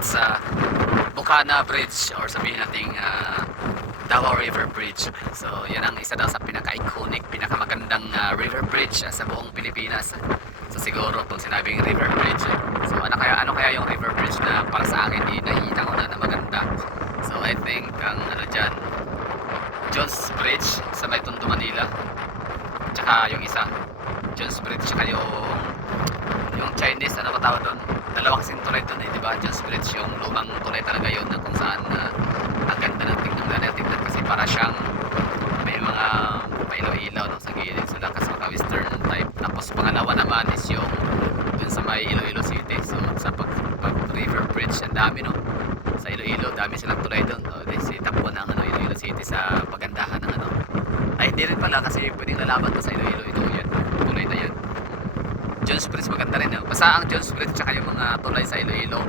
that's Bukana Bridge, or sabihin nating Davao River Bridge. So yan ang isa daw sa pinaka-iconic, pinakamagandang river bridge sa buong Pilipinas. So siguro kung sinabing river bridge, so ano kaya yung river bridge na para sa akin nakikita ko na maganda. So I think ang dyan, Jones Bridge sa may Tondo, Manila. Tsaka yung isa, Jones Bridge, tsaka yung Chinese, ano ba tawag doon? Dalawa kasing tulay doon di ba? Jones Bridge, yung lumang tulay talaga yun, na kung saan ang ganda ng tignan kasi para siyang may mga pailaw-ilaw no, sa gilid. So lakas maka-western type. Tapos pangalawa naman is yung dun sa may Iloilo City. So sa pag river bridge, ang dami no. Sa Iloilo, dami silang tulay doon. No? Si tapo ng Iloilo City sa pagandahan ng Ay, hindi rin pala kasi pwedeng lalaban to sa Iloilo. Ito yan, tulay na yan. Jones Bridge maganda rin. Basta ang Jones Bridge tsaka yung mga tulay sa Iloilo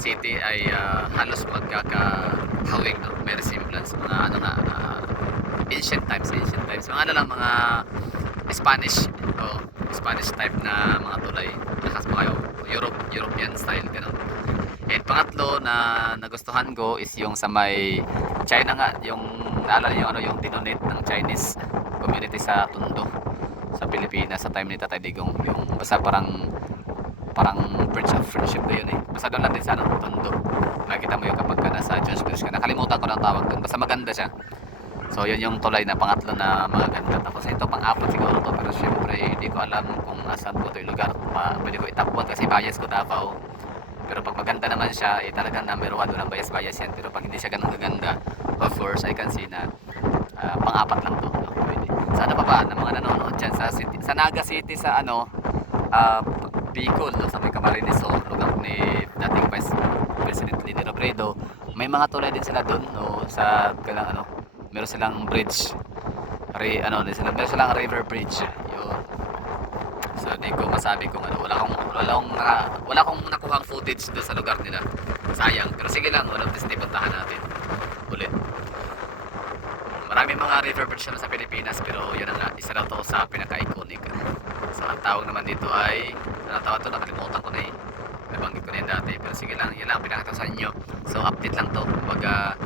City ay halos magkakahawig, no? May resemblance mga ancient times, mga lang, mga Spanish type na mga tulay, lakas mga European style ganun. And pangatlo na nagustuhan ko is yung sa may China nga, yung naalala niyo yung dinonate ng Chinese community sa Tondo sa Pilipinas sa time ni Tatay Digong, yung basta parang bridge of friendship na yun basta doon lang din sa Tondo. Makikita mo yung kapag ka nasa Jones Bridge ka, nakalimutan ko ng tawag doon, basta maganda siya. So yun yung tulay na pangatlo na maganda. Tapos ito pang-apat siguro to, pero syempre hindi ko alam kung asan ko to yung lugar. Pwede ko itapon kasi bias ko Davao. Pero pag maganda naman siya, talagang number 1, walang bias yan. Pero pag hindi siya ganun kaganda, of course I can see na pang-apat lang to, no? Pwede. Sana pa ba ng mga nanonood dyan sa Naga City, sa Bicol, no? Sa may Camarines, so lugar ni dating Vice President Leni Robredo, may mga tulay din sila doon, no? Sa meron silang bridge, meron silang river bridge yun. So hindi ko masabi kung wala akong nakuhang footage doon sa lugar nila, sayang. Pero sige lang, one of these day puntahan natin ulit. Maraming mga river bridge naman sa Pilipinas, pero yun nga, isa daw to sa pinaka-iconic. So ang tawag naman dito ay tawag to, nakalimutan ko na nabanggit ko na yan dati, pero sige lang, yun lang pinakita sa inyo. So update lang to, kumbaga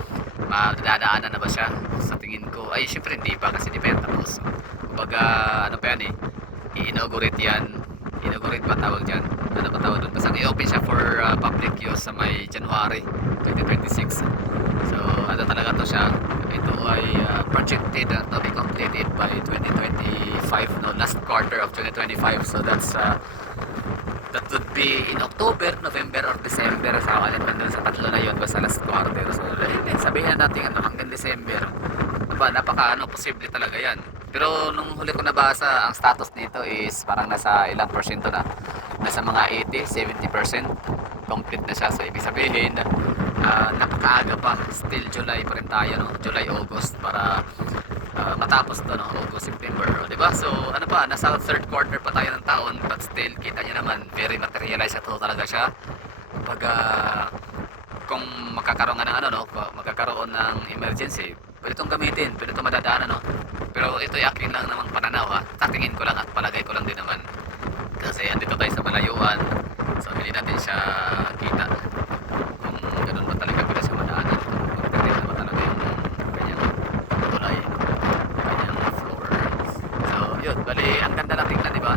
madadaanan na ba siya? Sa tingin ko ay syempre hindi pa, kasi di pa yan tapos. Kumbaga i-inaugurate ba tawag dyan? Ano ba tawag doon? Basta i-open siya for public use sa may January 2026. So talaga to siya. Ito ay projected to be completed by 2025, no? Last quarter of 2025. So that would be in October, November, or December. Sa tatlo na yun, basta last quarter. So sabihin natin hanggang December. Posible talaga yan. Pero nung huli ko nabasa, ang status dito is parang nasa ilang porsyento na. Nasa mga 80-70% complete na siya. So ibig sabihin, napakaaga pa. Still July pa rin tayo, no? July, August para matapos to, no? August, September, diba? So nasa third quarter pa tayo ng taon, but still kita nyo naman, very materialized ito talaga siya. Pag kung magkakaroon ng emergency, pwede itong gamitin, pwede itong madadaanan, no? Pero ito ay akin lang namang pananaw, tatingin ko lang at palagay ko lang din naman, kasi andito tayo sa malayuan, so hindi natin siya kita kung ganun ba talaga pwede siya madaanan. Kung pwede naman talaga yung kanyang tulay, kanyang floor. So yun, bali ang ganda na tingnan, diba?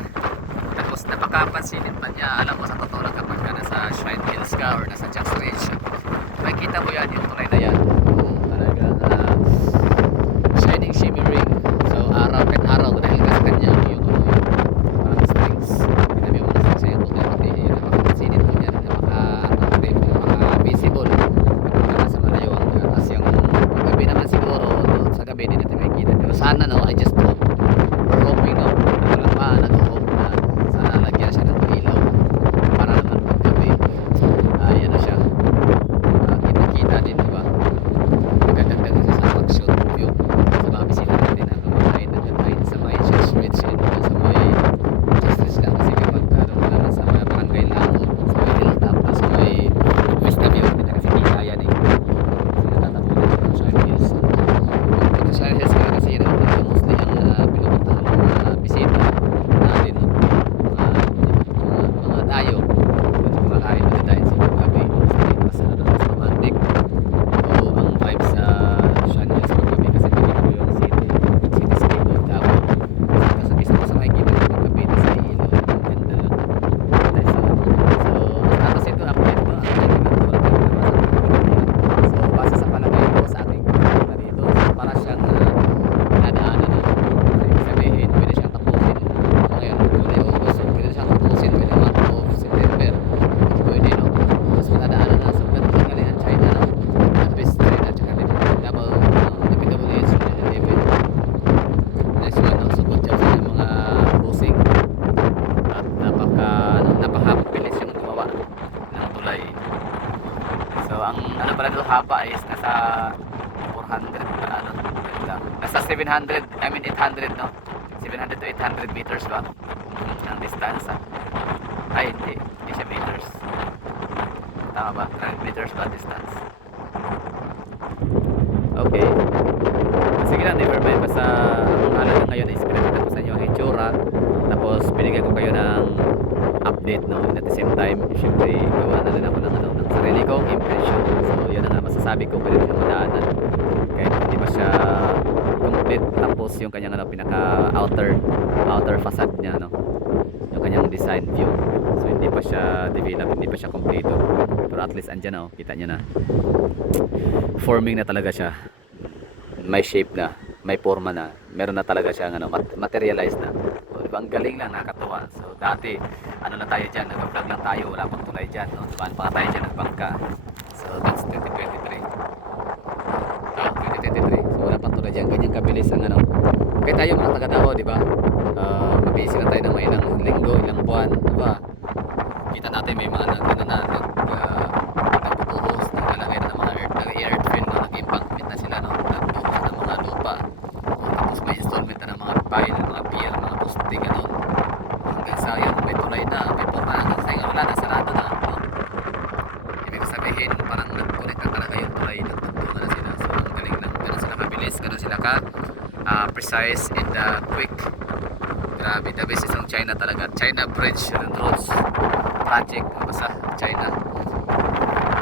Tapos napakapansinin pa niya, alam mo sa totoo lang, kapag ka nasa Shrine Hills ka or nasa Jack's Ridge, makikita mo yan, yung tulay na yan shining, shimmering. So araw dahil ka sa kanya yung parang strings, kinabi mo na strings yung tulay, pati napakapansinin mo yan, napaka-visible kapag nasa malayo ang taas. Yung gabi naman siguro, sa gabi din natin makikita, pero sana I just hope, we're hoping nag-hope na sana lagyan siya ng ilaw para naman pag gabi siya, kita-kita din, diba? pala doon haba is nasa 400 pa ano. Nasa 700, I mean 800 no? 700 to 800 meters ba? Ang distance ay hindi siya meters. Tama ba? 100 meters ba distance? Okay. Sige lang, never mind. Basta ang halaga ngayon is pinakita ko sa inyo ang itsura. Tapos binigyan ko kayo ng update no. And at the same time, syempre gawa na rin ako ng sarili kong impression. So yun ang masasabi ko pwede siyang madaanan. Kahit hindi pa siya complete. Tapos yung kanyang pinaka outer facade niya no. Yung kanyang design view. So hindi pa siya develop, hindi pa siya kompleto. Pero at least andyan na kita niyo na. Forming na talaga siya. May shape na, may forma na, meron na talaga siyang materialize na. O, diba? Ang galing lang, nakakatuwa. So dati, ano na tayo dyan, nag-vlog lang tayo, wala pang tulay dyan, no? Diba? Pa tayo dyan, nagbangka. So that's 2023. 2023. So wala pang tulay dyan, ganyan kabilis ang Kaya tayo mga taga-Davao, diba? Mabisi na tayo ng may ilang linggo, ilang buwan, diba? Kita natin may mga nagbubuhos, naglalagay na ng mga earth fill, no? Nag-embankment na sila, no? Nagbuhos ng mga lupa. Tapos may installment na ng mga pile, mga pier, mga poste, gano'n. Hanggang sa yun, may tulay na, may porta hanggang sa yun, wala na, sarado na, no? Ibig sabihin, parang nag-connect na talaga yung tulay, nagtugtungan na sila. So, ang galing lang, gano'n sila kabilis, gano'n sila precise and quick. Grabe, the best is ang China talaga. China Bridge and Roads Project. Basta China.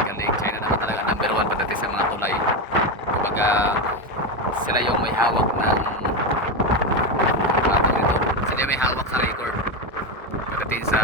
Galing. China naman talaga. Number 1 pagdating sa mga tulay. Kumbaga, sila yung may hawak ng sila may hawak sa record. Pagdating sa